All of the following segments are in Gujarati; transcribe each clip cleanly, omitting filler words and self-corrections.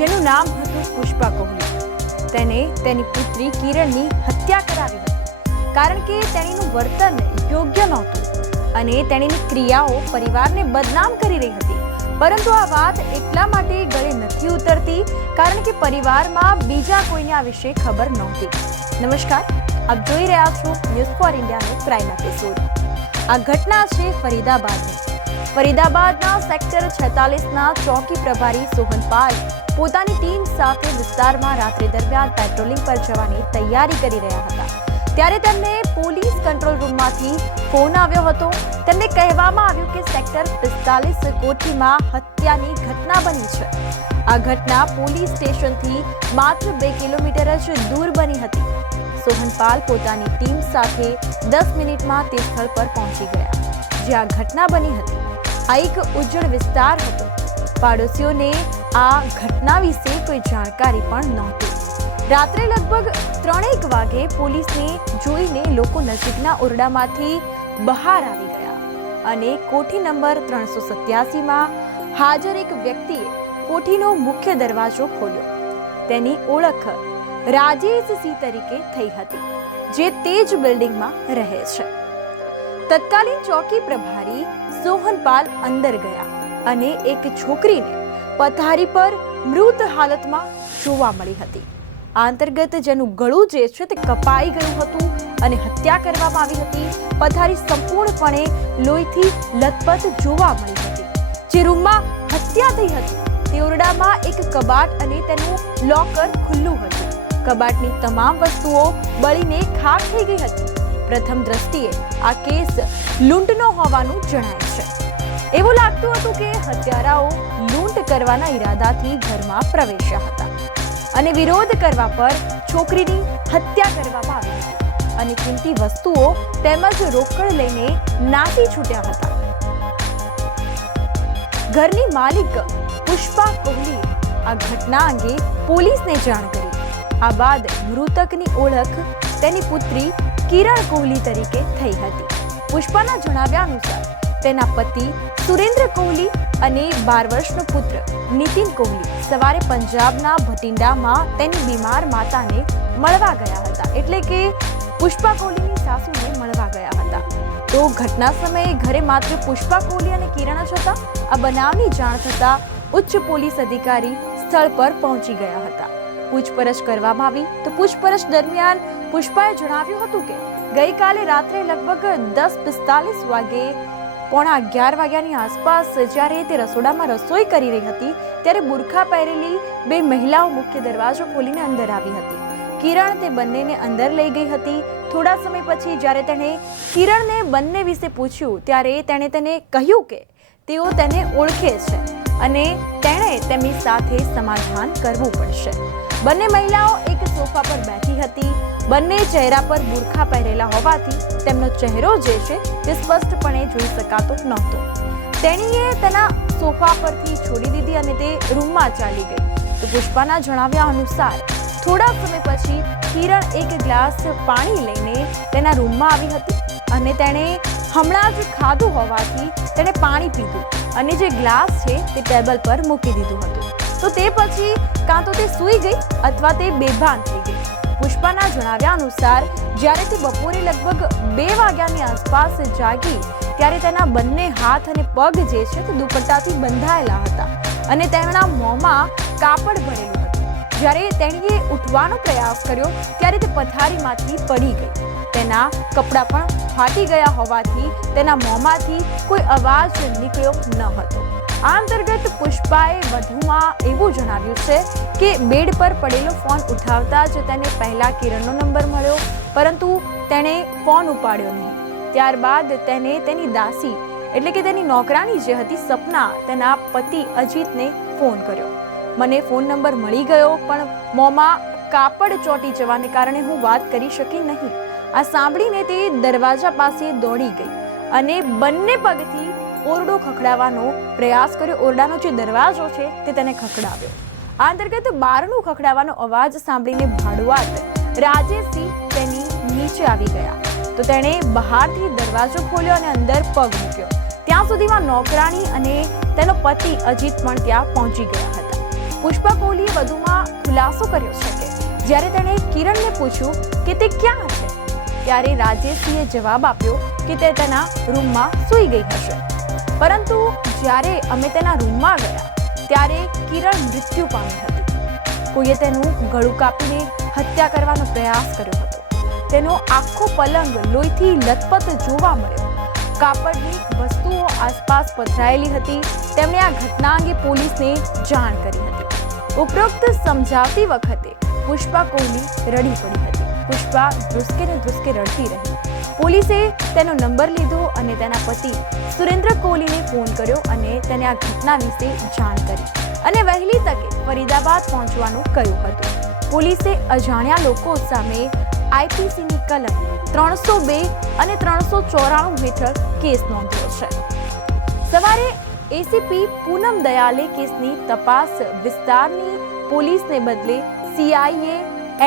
જેનું નામ હતું પુષ્પા કોહલી. તેને તેની પુત્રી કિરણની હત્યા કરાવી હતી કારણ કે તેણીનું વર્તન યોગ્ય નહોતું અને તેણીની ક્રિયાઓ પરિવારને બદનામ કરી રહી હતી. પરંતુ આ વાત એટલા માટે ગળે નથી ઉતરતી કારણ કે પરિવારમાં બીજા કોઈને આ વિશે ખબર નહોતી. નમસ્કાર, આપ જોઈ રહ્યા છો ન્યૂઝ ફોર ઇન્ડિયાનો ક્રાઇમ એપિસોડ. આ ઘટના છે ફરીદાબાદના સેક્ટર 46ના ચોકી પ્રભારી સોહનપાલ પોતાની ટીમ સાથે વિસ્તારમાં રાત્રિ દરમિયાન પેટ્રોલિંગ પર જવાની તૈયારી કરી રહ્યા હતા. ત્યારે તેમને પોલીસ કંટ્રોલ રૂમમાંથી ફોન આવ્યો હતો. તેમને કહેવામાં આવ્યું કે સેક્ટર 45 કોઠીમાં હત્યાની ઘટના બની છે. આ ઘટના પોલીસ સ્ટેશનથી માત્ર 2 કિલોમીટર જ દૂર બની હતી. સોહનપાલ પોતાની ટીમ સાથે 10 મિનિટમાં તે સ્થળ પર પહોંચી ગયા જ્યાં ઘટના બની હતી. આ એક ઉજ્જડ વિસ્તાર હતો. પાડોશીઓને આ ઘટના વિશે કોઈ જાણકારી પણ નહોતી. રાત્રે લગભગ 3 વાગે પોલીસને જોઈને લોકો નજીકના ઓરડામાંથી બહાર આવી ગયા અને કોઠી નંબર 387માં હાજર એક વ્યક્તિએ કોઠીનો મુખ્ય દરવાજો ખોલ્યો. તેની ઓળખ રાજેશ સિંહ તરીકે થઈ હતી, જે તે જ બિલ્ડિંગમાં રહે છે. તત્કાલીન ચોકી પ્રભારી સોહનપાલ અંદર ગયા અને એક છોકરીને પથારી પર મૃત હાલતમાં જોવા મળી હતી. આ અંતર્ગત જેનું ગળું જે છે તે કપાઈ ગયું હતું અને હત્યા કરવામાં આવી હતી. પથારી સંપૂર્ણપણે લોહીથી લથપથ જોવા મળી હતી. જે રૂમમાં હત્યા થઈ હતી તે ઓરડામાં એક કબાટ અને તેનું લોકર ખુલ્લું હતું. કબાટની તમામ વસ્તુઓ બળીને ખાક થઈ ગઈ હતી. પ્રથમ દ્રષ્ટિએ આ કેસ લૂંટનો હોવાનું જણાય છે. એવું લાગતું હતું કે હત્યારાઓ લૂંટ કરવાના ઈરાદાથી ઘરમાં પ્રવેશ્યા હતા અને વિરોધ કરવા પર છોકરીની હત્યા કરવામાં આવી હતી અને કિંમતી વસ્તુઓ તેમજ રોકડ લઈને નાસી છૂટ્યા હતા. ઘરની માલિક પુષ્પા કોહલીએ આ ઘટના અંગે પોલીસને જાણ કરી. આ બાદ મૃતકની ઓળખ તેની પુત્રી કિરણ કોહલી તરીકે થઈ હતી. પુષ્પાના જણાવ્યા અનુસાર તેના પતિ સુરેન્દ્ર કોહલી અને 12 વર્ષનો પુત્ર નીતિન કોહલી સવારે પંજાબના ભટિંડામાં તેની બીમાર માતાને મળવા ગયા હતા. એટલે કે પુષ્પા કોહલીની સાસુને મળવા ગયા હતા. તો ઘટના સમયે ઘરે માત્ર પુષ્પા કોહલી અને કિરણ જ હતા. આ બનાવની જાણ થતાં ઉચ્ચ પોલીસ અધિકારી સ્થળ પર પહોંચી ગયા હતા. પૂછપરછ કરવામાં આવી તો પૂછપરછ દરમિયાન પુષ્પાએ જણાવ્યું હતું કે ગઈકાલે રાત્રે લગભગ 10:45 વાગે 11:15 વાગ્યાની આસપાસ જ્યારે તે રસોડામાં રસોઈ કરી રહી હતી ત્યારે બુરખા પહેરેલી 2 મહિલાઓ મુખ્ય દરવાજો ખોલીને અંદર આવી હતી. કિરણ તે બંનેને અંદર લઈ ગઈ હતી. થોડા સમય પછી જ્યારે તેણે કિરણને બંને વિશે પૂછ્યું ત્યારે તેણે તેને કહ્યું કે તેઓ તેને ઓળખે છે અને તેણે તેમની સાથે સમાધાન કરવું પડશે. બંને મહિલાઓ એક સોફા પર બેઠી હતી. બંને ચહેરા પર બુરખા પહેરેલા હોવાથી તેમનો ચહેરો જે છે તે સ્પષ્ટપણે જોઈ શકાતો નહોતો. તેણીએ તેના સોફા પરથી છોડી દીધી અને તે રૂમમાં ચાલી ગઈ. તો પુષ્પાના જણાવ્યા અનુસાર થોડા સમય પછી કિરણ એક ગ્લાસ પાણી લઈને તેના રૂમમાં આવી હતી અને તેણે હમણાં જ ખાધું હોવાથી તેણે પાણી પીધું અને જે ગ્લાસ છે તે ટેબલ પર મૂકી દીધું હતું. તો તે પછી કાં તો તે સૂઈ ગઈ અથવા તે બેભાન થઈ ગઈ. પુષ્પાના જણાવ્યા અનુસાર જ્યારે તે બપોરે લગભગ 2 વાગ્યાની આસપાસ જાગી ત્યારે તેના બંને હાથ અને પગ જે છે તે દુપટ્ટાથી બંધાયેલા હતા અને તેના મોંમાં કાપડ ભરેલું હતું. જ્યારે તેણીએ ઉઠવાનો પ્રયાસ કર્યો ત્યારે તે પથારીમાંથી પડી ગઈ. તેના કપડાં પણ ફાટી ગયા હોવાથી તેના મોંમાંથી કોઈ અવાજ નીકળ્યો ન હતો. આ અંતર્ગત પુષ્પાએ વધુમાં એવું જણાવ્યું છે કે બેડ પર પડેલો ફોન ઉઠાવતા જ તેને પહેલા કિરણનો નંબર મળ્યો, પરંતુ તેણે ફોન ઉપાડ્યો નહીં. ત્યારબાદ તેને તેની દાસી એટલે કે તેની નોકરાની જે હતી સપના તેના પતિ અજીતને ફોન કર્યો. મને ફોન નંબર મળી ગયો પણ મોંમાં કાપડ ચોંટી જવાને કારણે હું વાત કરી શકી નહીં. આ સાંભળીને તે દરવાજા પાસે દોડી ગઈ અને બંને પગથી ઓરડો ખખડાવવાનો પ્રયાસ કર્યો. ઓરડાનો જે દરવાજો છે તે તેને ખખડાવ્યો. આ અંતર્ગત બારણું ખખડાવવાનો અવાજ સાંભળીને ભાડુઆત રાજેશસિંહ તેની નીચે આવી ગયા. તો તેણે બહારથી દરવાજો ખોલ્યો અને અંદર પગ મૂક્યો. ત્યાં સુધીમાં નોકરાણી અને તેનો પતિ અજીત પણ ત્યાં પહોંચી ગયા હતા. પુષ્પા કોહલીએ વધુમાં ખુલાસો કર્યો છે કે જ્યારે તેણે કિરણને પૂછ્યું કે તે ક્યાં છે, ત્યારે રાજેશસિંહે જવાબ આપ્યો કે તે તેના રૂમમાં સૂઈ ગઈ હશે, પરંતુ જ્યારે અમે તેના રૂમમાં ગયા ત્યારે કિરણ મૃત્યુ પામી હતી. કોઈએ તેનું ગળું કાપીને હત્યા કરવાનો પ્રયાસ કર્યો હતો. તેનો આખો પલંગ લોહીથી લથપથ જોવા મળ્યો. કાપડની વસ્તુઓ આસપાસ પથરાયેલી હતી. તેમણે આ ઘટના અંગે પોલીસને જાણ કરી હતી. ઉપરોક્ત સમજાવતી વખતે પુષ્પા કોહલી રડી પડી હતી. પુષ્પા ધ્રુસકે ને ધ્રુસકે રડતી રહી. પોલીસે તેનો નંબર લીધો અને તેના પતિ સુરેન્દ્ર કોહલીને ફોન કર્યો અને તેને આ ઘટના વિશે જાણ કરી અને વહેલી તકે ફરીદાબાદ પહોંચવાનું કહ્યું હતું. પોલીસે અજાણ્યા લોકો સામે આઈપીસીની કલમ 302 અને 394 હેઠળ કેસ નોંધ્યો છે. સવારે એસીપી પૂનમ દયાલે કેસની તપાસ વિસ્તારની પોલીસને બદલે સીઆઈએ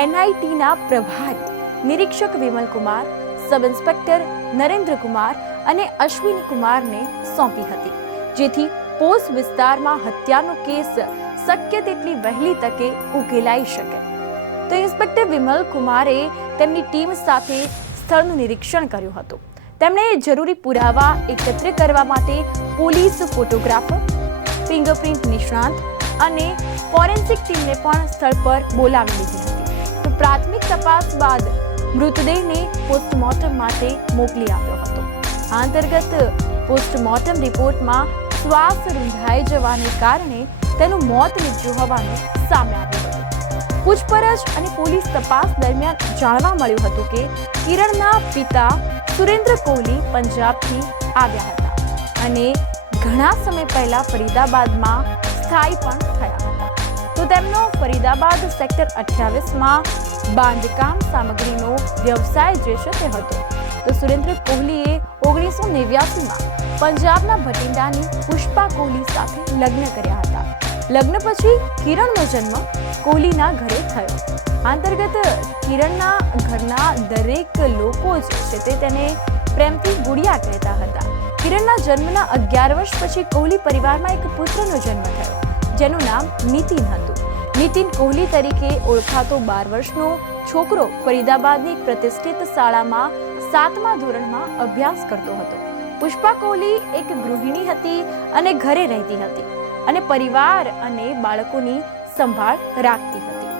એનઆઈટીના પ્રભારી નિરીક્ષક વિમલ કુમાર, સબ ઇન્સ્પેક્ટર નરેન્દ્ર કુમાર અને અશ્વિની કુમારને સોંપી હતી, જેથી પોસ્ટ વિસ્તારમાં હત્યાનો કેસ શક્ય તેટલી વહેલી તકે ઉકેલાઈ શકે. તો ઇન્સ્પેક્ટર વિમલ કુમારે તેમની ટીમ સાથે સ્થળનું નિરીક્ષણ કર્યું હતું. તેમણે જરૂરી પુરાવા એકત્ર કરવા માટે પોલીસ ફોટોગ્રાફર, ફિંગરપ્રિન્ટ નિષ્ણાંત અને ફોરેન્સિક ટીમને પણ સ્થળ પર બોલાવી લીધી હતી. તો પ્રાથમિક તપાસ બાદ મૃતદેહને પોસ્ટમોર્ટમ માટે મોકલી આપ્યો હતો. આ અંતર્ગત પોસ્ટમોર્ટમ રિપોર્ટમાં શ્વાસ રૂંધાઈ જવાને કારણે તેનું મોત નીપજ્યું હોવાનું સામે આવ્યું હતું. પૂછપરછ અને પોલીસ તપાસ દરમિયાન જાણવા મળ્યું હતું કે કિરણના પિતા સુરેન્દ્ર કોહલી પંજાબથી આવ્યા હતા અને ઘણા સમય પહેલા ફરીદાબાદમાં સ્થાયી પણ થયા હતા. તો તેમનો ફરીદાબાદ સેક્ટર 28માં બાંધકામ સામગ્રીનો વ્યવસાય જે છે તે હતો. તો સુરેન્દ્ર કોહલીએ 1989માં પંજાબના ભટિંડાની પુષ્પા કોહલી સાથે લગ્ન કર્યા હતા. લગ્ન પછી કિરણનો જન્મ કોહલીના ઘરે થયો. અંતર્ગત કિરણના ઘરના દરેક લોકો જે છે તે તેને પ્રેમથી ગુડિયા કહેતા હતા. કિરણના જન્મના 11 વર્ષ પછી કોહલી પરિવારમાં એક પુત્રનો જન્મ થયો, જેનું નામ નીતિન હતું. નીતિન કોહલી તરીકે ઓળખાતો 12 વર્ષનો છોકરો ફરીદાબાદની એક પ્રતિષ્ઠિત શાળામાં 7મા ધોરણમાં અભ્યાસ કરતો હતો. પુષ્પા કોહલી એક ગૃહિણી હતી અને ઘરે રહેતી હતી અને પરિવાર અને બાળકોની સંભાળ રાખતી હતી.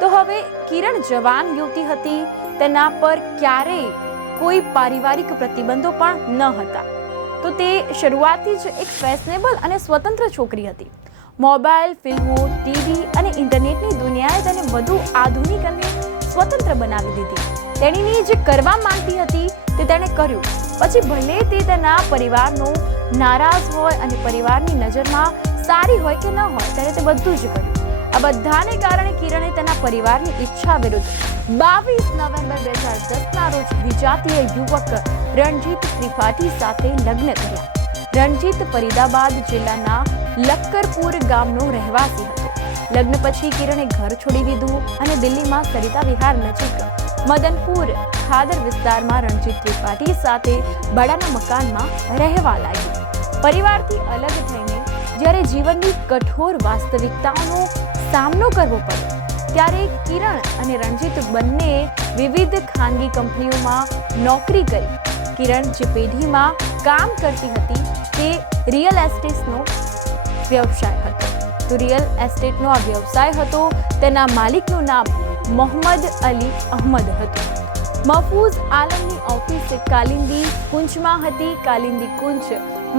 તો હવે કિરણ જવાન યુવતી હતી. તેના પર ક્યારેય કોઈ પારિવારિક પ્રતિબંધો પણ ન હતા. તો તે શરૂઆતથી જ એક ફેશનેબલ અને સ્વતંત્ર છોકરી હતી. મોબાઈલ, ફિલ્મો, ટીવી અને ઇન્ટરનેટની દુનિયાએ તેને વધુ આધુનિક અને સ્વતંત્ર બનાવી દીધી. તેણીની જે કરવા માંગતી હતી તે તેણે કર્યું. પછી ભલે તે તેના પરિવારનો નારાજ હોય અને પરિવારની નજરમાં સારી હોય કે ન હોય, તેણે તે બધું જ કર્યું. આ બધાને કારણે કિરણે તેના પરિવારની ઈચ્છા વિરુદ્ધ 22 નવેમ્બર 2010ના રોજ વિજાતીય યુવક રણજીત ત્રિપાઠી સાથે લગ્ન કર્યા. રણજીત ફરીદાબાદ જિલ્લાના લક્કરપુર ગામનો રહેવાસી હતો. લગ્ન પછી કિરણે ઘર છોડી દીધું અને દિલ્હીમાં સરિતા વિહાર નજીક મદનપુર ખાદર વિસ્તારમાં રણજીત ત્રિપાઠી સાથે ભાડાના મકાનમાં રહેવા લાગી. પરિવારથી અલગ થઈને જ્યારે જીવનની કઠોર વાસ્તવિકતાઓનો સામનો કરવો પડ્યો ત્યારે કિરણ અને રણજીત બંને વિવિધ ખાનગી કંપનીઓમાં નોકરી કરી. કિરણ જે પેઢીમાં કામ કરતી હતી તે રિયલ એસ્ટેટનો વ્યવસાય હતો. તો રિયલ એસ્ટેટનો આ વ્યવસાય હતો. તેના માલિકનું નામ મોહમ્મદ અલી અહમદ હતું. મહફૂઝ આલમની ઓફિસ કાલિંદી કુંજમાં હતી. કાલિંદી કુંજ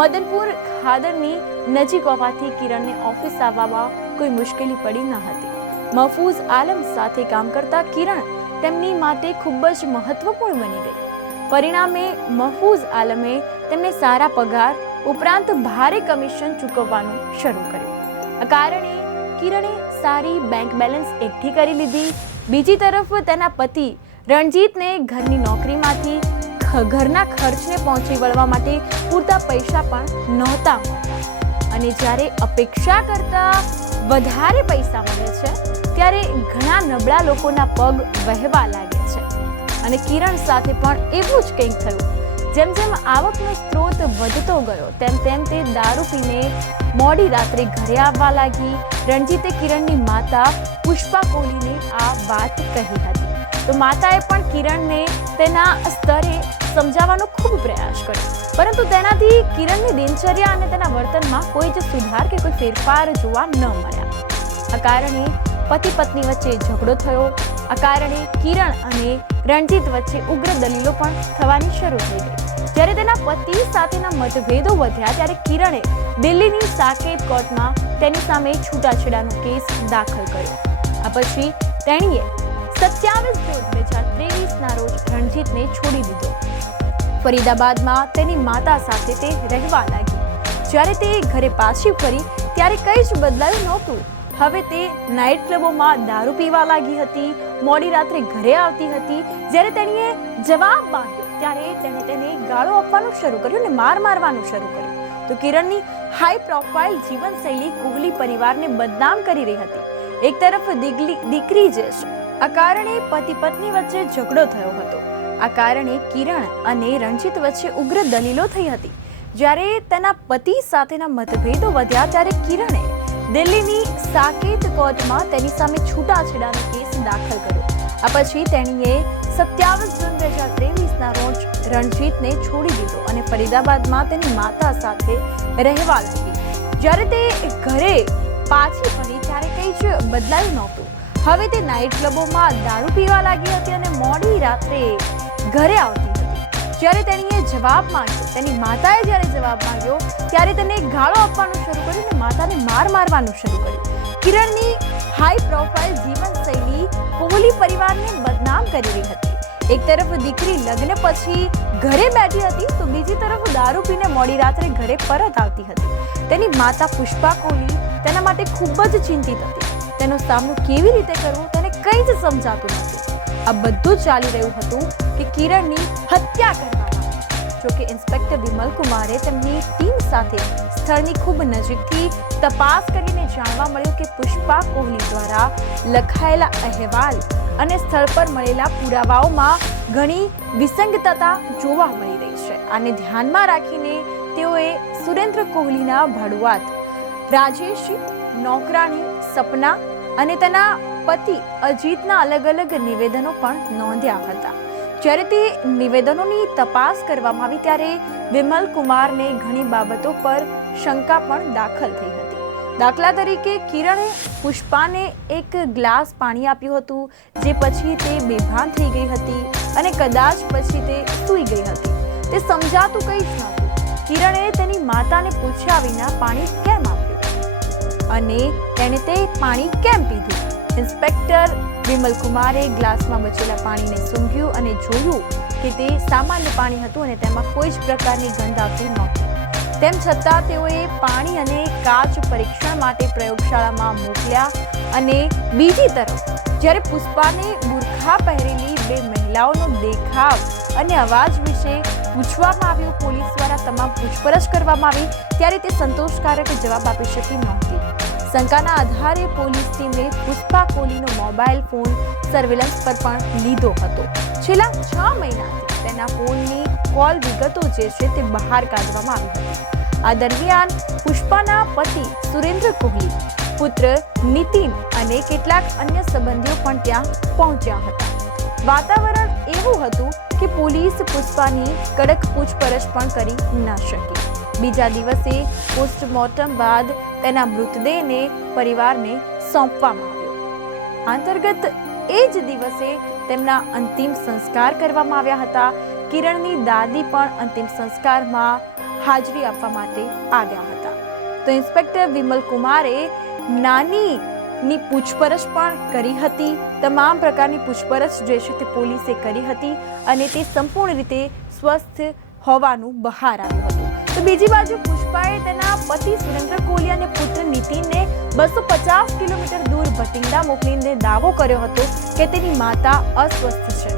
મદનપુર ખાદરની નજીક હોવાથી કિરણને ઓફિસ આવવામાં કોઈ મુશ્કેલી પડી ન હતી. મહફૂઝ આલમ સાથે કામ કરતા કિરણ તેમની માટે ખૂબ જ મહત્વપૂર્ણ બની ગઈ. પરિણામે મહફૂઝ આલમે તેમને સારા પગાર ઉપરાંત ભારે કમિશન ચૂકવવાનું શરૂ કર્યું. આ કારણે કિરણે સારી બેંક બેલેન્સ એકઠી કરી લીધી. બીજી તરફ તેના પતિ રણજીતને ઘરની નોકરીમાંથી ઘરના ખર્ચને પહોંચી વળવા માટે પૂરતા પૈસા પણ નહોતા મળતા અને જ્યારે અપેક્ષા કરતા વધારે પૈસા મળે છે ત્યારે ઘણા નબળા લોકોના પગ વહેવા લાગે છે અને કિરણ સાથે પણ એવું જ કંઈક થયું. જેમ જેમ આવકનો સ્ત્રોત વધતો ગયો તેમ તેમ તે દારૂ પીને મોડી રાત્રે ઘરે આવવા લાગી. રણજીતે કિરણની માતા પુષ્પા કોહલીને આ વાત કહી હતી. તો માતાએ પણ કિરણને તેના સ્તરે સમજાવવાનો ખૂબ પ્રયાસ કર્યો, પરંતુ તેનાથી કિરણની દિનચર્યા અને તેના વર્તનમાં કોઈ જ સુધાર કે કોઈ ફેરફાર જોવા ન મળ્યા. આ કારણે પતિ પત્ની વચ્ચે ઝઘડો થયો. આ કારણે કિરણ અને રણજીત વચ્ચે ઉગ્ર દલીલો પણ થવાની શરૂ થઈ ગઈ. જ્યારે તેના પતિ સાથેના મતભેદો વધ્યા ત્યારે કિરણે દિલ્હીની સાકેત કોર્ટમાં તેની સામે છૂટાછેડાનો કેસ દાખલ કર્યો. આ પછી તેણીએ 27 જૂન 2023ના રોજ રણજીતને છોડી દીધો. ફરીદાબાદમાં તેની માતા સાથે તે રહેવા લાગી. જ્યારે તે ઘરે પાછી ફરી ત્યારે કંઈ જ બદલાયું નહોતું. હવે તે નાઇટ ક્લબોમાં દારૂ પીવા લાગી હતી, મોડી રાત્રે ઘરે આવતી હતી. જ્યારે તેણીએ જવાબ માંગ્યો ત્યારે તેણે તેને ગાળો આપવાનું શરૂ કર્યું અને માર મારવાનું શરૂ કર્યું. તો કિરણની હાઈ પ્રોફાઇલ જીવનશૈલી કોહલી પરિવારને બદનામ કરી રહી હતી. એક તરફ દીકરી જ આ કારણે પતિ પત્ની વચ્ચે ઝઘડો થયો હતો. આ કારણે કિરણ અને રણજીત વચ્ચે ઉગ્ર દલીલો થઈ હતી. જ્યારે તેના પતિ સાથેના મતભેદો વધ્યા ત્યારે કિરણે દિલ્હીની સાકેત કોર્ટમાં તેની સામે છૂટાછેડાનો કેસ દાખલ કર્યો. આ પછી તેણીએ 27 જૂન 2023ના રોજ રણજીતને છોડી દીધો અને ફરીદાબાદમાં તેની માતા સાથે રહેવા લાગી. જ્યારે તે ઘરે પાછી ફરી ત્યારે કંઈ જ બદલાયું નહોતું. હવે તે નાઇટ ક્લબોમાં દારૂ પીવા લાગી હતી અને મોડી રાત્રે ઘરે આવતી હતી. જ્યારે તેણીએ જવાબ માંગ્યો, તેની માતાએ જ્યારે જવાબ માંગ્યો ત્યારે તેને ગાળો આપવાનું શરૂ કર્યું અને માતાને માર મારવાનું શરૂ કર્યું. કિરણની હાઈ પ્રોફાઇલ જીવનશૈલી કોહલી પરિવારને બદનામ કરી રહી હતી. એક તરફ દીકરી લગ્ન પછી ઘરે બેઠી હતી તો બીજી તરફ દારૂ પીને મોડી રાત્રે ઘરે પરત આવતી હતી. તેની માતા પુષ્પા કોહલી તેના માટે ખૂબ જ ચિંતિત હતી. તેનો સામનો કેવી રીતે કરવો તેને કંઈ જ સમજાતું નહોતું. આ બધું ચાલી રહ્યું હતું કે કિરણની હત્યા કરવામાં આવી. જોકે ઇન્સ્પેક્ટર વિમલ કુમારે તેમની ટીમ સાથે સ્થળની ખૂબ નજીકથી તપાસ કરીને જાણવા મળ્યું કે પુષ્પા કોહલી દ્વારા લખાયેલા અહેવાલ અને સ્થળ પર મળેલા પુરાવાઓમાં ઘણી વિસંગતતા જોવા મળી રહી છે. આને ધ્યાનમાં રાખીને તેઓએ સુરેન્દ્ર કોહલીના ભાડુઆત રાજેશ, નોકરાણી સપના અને તેના પતિ અજીતના અલગ અલગ નિવેદનો પણ નોંધ્યા હતા. જ્યારે તે નિવેદનોની તપાસ કરવામાં આવી ત્યારે વિમલ કુમારને ઘણી બાબતો પર શંકા પણ દાખલ થઈ હતી. દાખલા તરીકે કિરણે પુષ્પાને એક ગ્લાસ પાણી આપ્યું હતું, જે પછી તે બેભાન થઈ ગઈ હતી અને કદાચ પછી તે સૂઈ ગઈ હતી. તે સમજાતું કંઈ જ નહોતું. કિરણે તેની માતાને પૂછ્યા વિના પાણી કેમ આપ્યું અને તેણે તે પાણી કેમ પીધું. ઇન્સ્પેક્ટર વિમલ કુમારે ગ્લાસમાં બચેલા પાણીને સૂંઘ્યું અને જોયું કે તે સામાન્ય પાણી હતું અને તેમાં કોઈ જ પ્રકારની ગંધ આવતી નહોતી. તેમ છતાં તેઓએ પાણી અને કાચ પરીક્ષણ માટે પ્રયોગશાળામાં મોકલ્યા. અને બીજી તરફ જ્યારે પુષ્પાને બુરખા પહેરેલી બે મહિલાઓનો દેખાવ અને અવાજ વિશે પૂછવામાં આવ્યું, પોલીસ દ્વારા તમામ પૂછપરછ કરવામાં આવી ત્યારે તે સંતોષકારક જવાબ આપી શકી નહોતી. શંકાના આધારે પોલીસ ટીમે પુષ્પા કોહલીનો મોબાઈલ ફોન સર્વેલન્સ પર પણ લીધો હતો. છેલ્લા 6 મહિનાથી તેના ફોનની કોલ વિગતો જે છે તે બહાર કાઢવામાં આવી હતી. આ દરમિયાન પુષ્પાના પતિ સુરેન્દ્ર કોહલી, પુત્ર નીતિન અને કેટલાક અન્ય સંબંધીઓ પણ ત્યાં પહોંચ્યા હતા. વાતાવરણ એવું હતું કે પોલીસ પુષ્પાની કડક પૂછપરછ પણ કરી ન શકી. બીજા દિવસે પોસ્ટમોર્ટમ બાદ તેના મૃતદેહને પરિવારને સોંપવામાં આવ્યો. અંતર્ગત એ જ દિવસે તેમના અંતિમ સંસ્કાર કરવામાં આવ્યા હતા. કિરણની દાદી પણ અંતિમ સંસ્કારમાં હાજરી આપવા માટે આવ્યા હતા. તો ઇન્સ્પેક્ટર વિમલ કુમારે નાનીની પૂછપરછ પણ કરી હતી. તમામ પ્રકારની પૂછપરછ જે છે તે પોલીસે કરી હતી અને તે સંપૂર્ણ રીતે સ્વસ્થ હોવાનું બહાર આવ્યું હતું. તો બીજી બાજુ પુષ્પાએ તેના પતિ સુરેન્દ્ર કોહલી અને પુત્ર નીતિનને 250 કિલોમીટર દૂર ભટિંડા મોકલીને દાવો કર્યો હતો કે તેની માતા અસ્વસ્થ છે.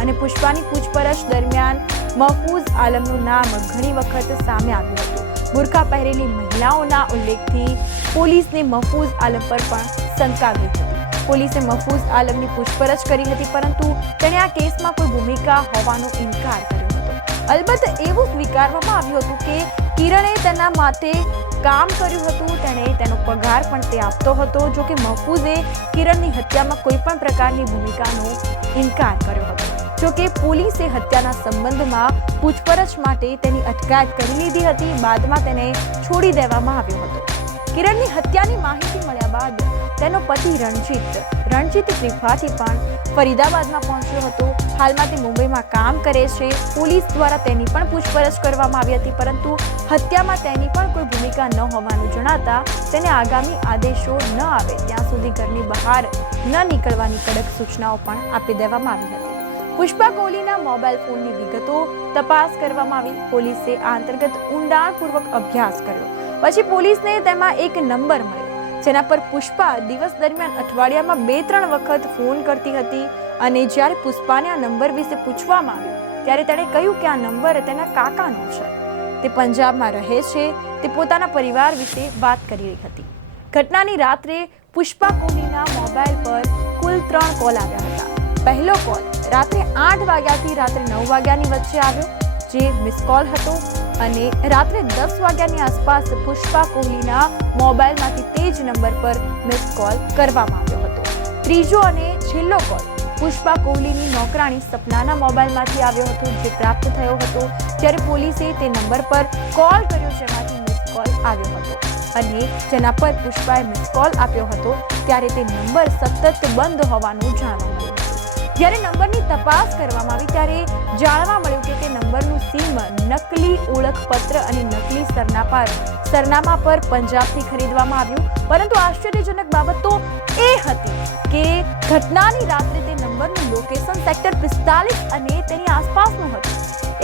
અને પુષ્પાની પૂછપરછ દરમિયાન મહફૂઝ આલમનું નામ ઘણી વખત સામે આવ્યું હતું. બુરખા પહેરેલી મહિલાઓના ઉલ્લેખથી પોલીસને મહફૂઝ આલમ પર પણ શંકા ગઈ હતી. પોલીસે મહફૂઝ આલમની પૂછપરછ કરી હતી, પરંતુ તેણે આ કેસમાં કોઈ ભૂમિકા હોવાનો ઇનકાર કર્યો હતો. અલબત્ત એવું સ્વીકારવામાં આવ્યું હતું કે કિરણે તેના માટે કામ કર્યું હતું, તેણે તેનો પગાર પણ તે આપતો હતો. જો કે મહફૂઝે કિરણની હત્યામાં કોઈ પણ પ્રકારની ભૂમિકાનો ઇનકાર કર્યો હતો. જો કે પોલીસે હત્યાના સંબંધમાં પૂછપરછ માટે તેની અટકાયત કરી લીધી હતી. બાદમાં તેને છોડી દેવામાં આવ્યો હતો. કિરણની હત્યાની માહિતી મળ્યા બાદ તેનો પતિ રણજીત ત્રિપાઠી પણ ફરીદાબાદમાં પહોંચ્યો હતો. હાલમાં તે મુંબઈમાં કામ કરે છે. પોલીસ દ્વારા તેની પણ પૂછપરછ કરવામાં આવી હતી, પરંતુ હત્યામાં તેની પણ કોઈ ભૂમિકા ન હોવાનું જણાતા તેને આગામી આદેશો ન આવે ત્યાં સુધી ઘરની બહાર ન નીકળવાની કડક સૂચનાઓ પણ આપી દેવામાં આવી હતી. પુષ્પા કોહલીના મોબાઈલ ફોનની વિગતો તપાસ કરવામાં આવી. પોલીસે આ અંતર્ગત ઊંડાણપૂર્વક અભ્યાસ કર્યો. પછી પોલીસને તેમાં એક નંબર મળ્યો, જેના પર પુષ્પા દિવસ દરમિયાન અઠવાડિયામાં 2-3 વખત ફોન કરતી હતી. અને જ્યારે પુષ્પાને આ નંબર વિશે પૂછવામાં આવ્યું ત્યારે તેણે કહ્યું કે આ નંબર તેના કાકાનો છે, તે પંજાબમાં રહે છે, તે પોતાના પરિવાર વિશે વાત કરી રહી હતી. ઘટનાની રાત્રે પુષ્પા કોહલીના મોબાઈલ પર કુલ 3 કોલ આવ્યા હતા. પહેલો કોલ રાત્રે 8 વાગ્યાથી રાત્રે 9 વાગ્યાની વચ્ચે આવ્યો, જે મિસ કોલ હતો. અને રાત્રે 10 વાગ્યાની આસપાસ પુષ્પા કોહલીના મોબાઈલમાંથી તે જ નંબર પર મિસ કોલ કરવામાં આવ્યો હતો. ત્રીજો અને છેલ્લો કોલ પુષ્પા કોહલીની નોકરાણી સપનાના મોબાઈલમાંથી આવ્યો હતો, જે પ્રાપ્ત થયો હતો જ્યારે પોલીસે તે નંબર પર કોલ કર્યો, જેમાંથી મિસ કોલ આવ્યો હતો. અને જેના પર પુષ્પાએ મિસ કોલ આપ્યો હતો ત્યારે તે નંબર સતત બંધ હોવાનું જાણવા મળ્યું. જ્યારે નંબરની તપાસ કરવામાં આવી ત્યારે જાણવા મળ્યું કે તે નંબરનું સિમ નકલી ઓળખપત્ર અને નકલી સરનામા પર પંજાબથી ખરીદવામાં આવ્યું. પરંતુ આશ્ચર્યજનક બાબત તો એ હતી કે ઘટનાની રાત્રે તે નંબરનું લોકેશન સેક્ટર 45 અને તેની આસપાસનું હતું.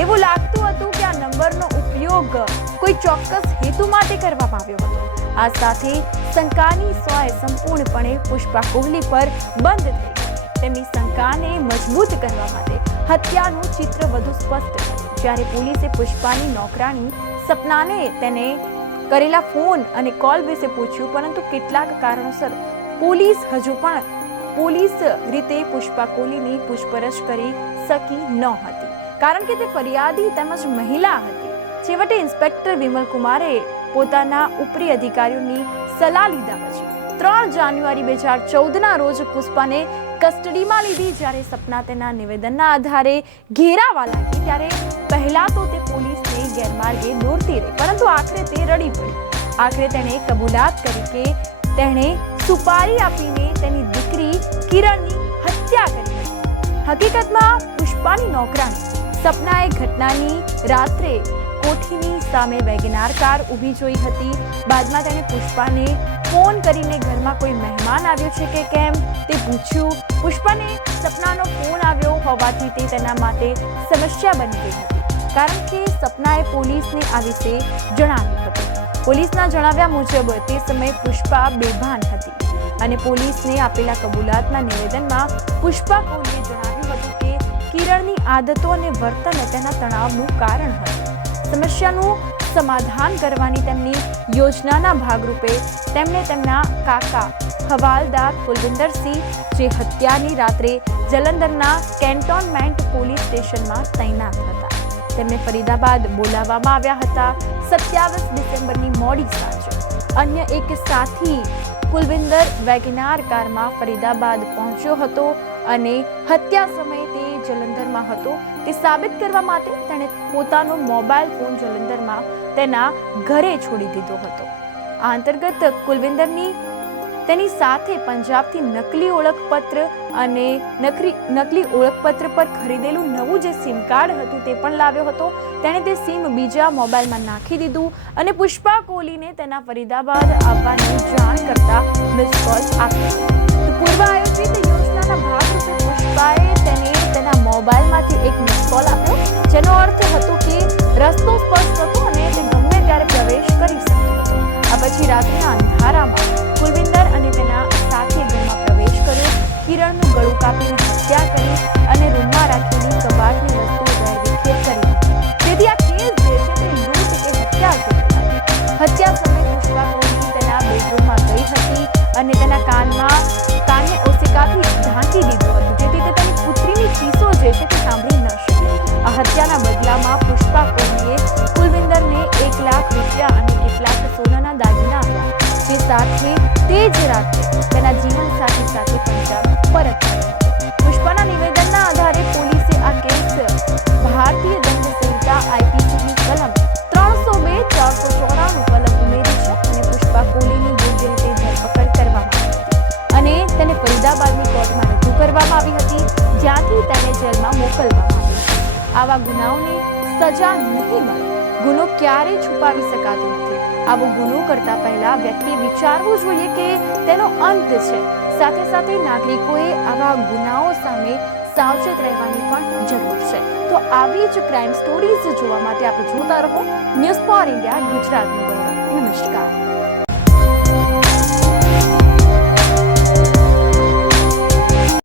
એવું લાગતું હતું કે આ નંબરનો ઉપયોગ કોઈ ચોક્કસ હેતુ માટે કરવામાં આવ્યો હતો. આ સાથે શંકાની સોય સંપૂર્ણપણે પુષ્પા કોહલી પર બંધ થઈ ગઈ. તેમની શંકાને મજબૂત કરવા માટે હત્યાનું ચિત્ર વધુ સ્પષ્ટ થયું. જ્યારે પોલીસે પુષ્પાની નોકરાણી સપનાને તેને કરેલા ફોન અને કોલ વિશે પૂછ્યું, પરંતુ કેટલાક કારણોસર પોલીસ હજુ પણ પોલીસ રીતે પુષ્પા કોહલીની પૂછપરછ કરી શકી ન હતી, કારણ કે તે ફરિયાદી તેમજ મહિલા હતી. છેવટે ઇન્સ્પેક્ટર વિમલ કુમારે પોતાના ઉપરી અધિકારીઓની સલાહ લીધા પછી 3 જાન્યુઆરી 2014ના રોજ પુષ્પાને કસ્ટડીમાં લીધી. જ્યારે સપના તેના નિવેદનના આધારે ઘેરાવા લાગી ત્યારે પહેલા તો તે પોલીસને ગેરમાર્ગે દોરતી રહી, પરંતુ આખરે તે રડી પડી. આખરે તેણે કબૂલાત કરી કે તેણે સુપારી આપીને તેની દીકરી કિરણની હત્યા કરી હતી. હકીકતમાં પુષ્પાની નોકરાણી સપનાએ ઘટનાની રાત્રે કોઠીની સામે વેગનાર કાર ઊભી જોઈ હતી. બાદમાં તેણે પુષ્પાને ફોન કરીને ઘરમાં કોઈ મહેમાન આવ્યો છે કે કેમ તે પૂછ્યું. પુષ્પાને સપનાનો ફોન આવ્યો હોવાથી તે તેના માટે સમસ્યા બની ગઈ હતી, કારણ કે સપનાએ પોલીસને આ વિશે જણાવ્યું હતું. પોલીસના જણાવ્યા મુજબ તે સમયે પુષ્પા બેભાન હતી અને પોલીસને આપેલા કબૂલાતના નિવેદનમાં પુષ્પા કોહલીએ જણાવ્યું હતું કે કિરણની આદતો અને વર્તન તેના તણાવનું કારણ હતું. સમસ્યાનું સમાધાન કરવાની તેમની યોજનાના ભાગરૂપે તેમણે તેમના કાકા હવાલદાર કુલવિંદરસિંહ, જે હત્યાની રાત્રે જલંધરના કેન્ટોનમેન્ટ પોલીસ સ્ટેશનમાં તૈનાત હતા, તેમને ફરીદાબાદ બોલાવવામાં આવ્યા હતા. 27 ડિસેમ્બરની મોડી સાંજે અન્ય એક સાથી કુલવિંદર વેગનાર કારમાં ફરીદાબાદ પહોંચ્યો હતો અને હત્યા સમયે તે જલંધરમાં હતો તે સાબિત કરવા માટે તેણે પોતાનો મોબાઈલ ફોન જલંધરમાં તેના ઘરે છોડી દીધો હતો. આ અંતર્ગત કુલવિંદરની તેની સાથે પંજાબથી નકલી ઓળખપત્ર અને નકલી ઓળખપત્ર પર ખરીદેલું નવું જે સિમ કાર્ડ હતું તે પણ લાવ્યો હતો. તેણે તે સિમ બીજા મોબાઈલમાં નાખી દીધું અને પુષ્પા કોહલીને તેના ફરીદાબાદ આવવાની જાણ કરતા મિસ કોલ આપ્યો. તો પૂર્વ આયોજિત યોજનાના ભાગરૂપે પુષ્પાએ તેને તેના મોબાઈલમાંથી એક મિસ કોલ આપ્યો, જેનો અર્થ હતો કે રસ્તો સ્પષ્ટ હતો અને તે ગમે ત્યારે પ્રવેશ કરી શકતો હતો. આ પછી રાત્રિના અંધારામાં કુલવિંદર અને તેના સાથી ઘરમાં પ્રવેશ કર્યો. કિરણનું ગળું કાપીને હત્યા કરી અને રૂમમાં રાખેલી કબાટની વસ્તુઓ વેરવિખેર કરી. તેથી આ કેસ જે છે તે લૂંટ કે હત્યા જેવો લાગે. હત્યા સમયે પુષ્પા કોહલી તેના બેડરૂમમાં ગઈ હતી અને તેના કાનને ઓશિકાથી ઢાંકી દીધું હતું, જેથી તે તેની પુત્રીની ચીસો જે છે તે સાંભળી ન શકે. આ હત્યાના બદલામાં પુષ્પા કોહલીએ કુલવિંદરને 1 લાખ રૂપિયા અને કેટલાક સોનાના દાગીના આપ્યા, જે સાથે તે જ રાત્રે તેના જીવનસાથી સાથે પંજાબ પરત ફર્યો. પુષ્પાના નિવેદનના આધારે પોલીસે આ કેસ ભારતીય દંડ સંહિતા આઈપીસીની કલમ 302, 494 કલમ ઉમેરી છે અને પુષ્પા કોહલીની યોગ્ય રીતે ધરપકડ કરવામાં આવી હતી અને તેને ફરીદાબાદની કોર્ટમાં રજૂ કરવામાં આવી હતી, જ્યાંથી તેને જેલમાં મોકલવામાં આવી હતી. આવા ગુનાઓની સજા નહીં મળે. ગુનો ક્યારેય છુપાવી શકાતો નથી. આવો ગુનો કરતા પહેલા વ્યક્તિએ વિચારવું જોઈએ કે તેનો અંત છે. સાથે સાથે નાગરિકોએ આવા ગુનાઓ સામે સાવચેત રહેવાની પણ જરૂર છે. તો આવી જ ક્રાઇમ સ્ટોરીઝ જોવા માટે આપ જોતા રહો ન્યૂઝ ફોર ઇન્ડિયા, ગુજરાતનું ગૌરવ. નમસ્કાર.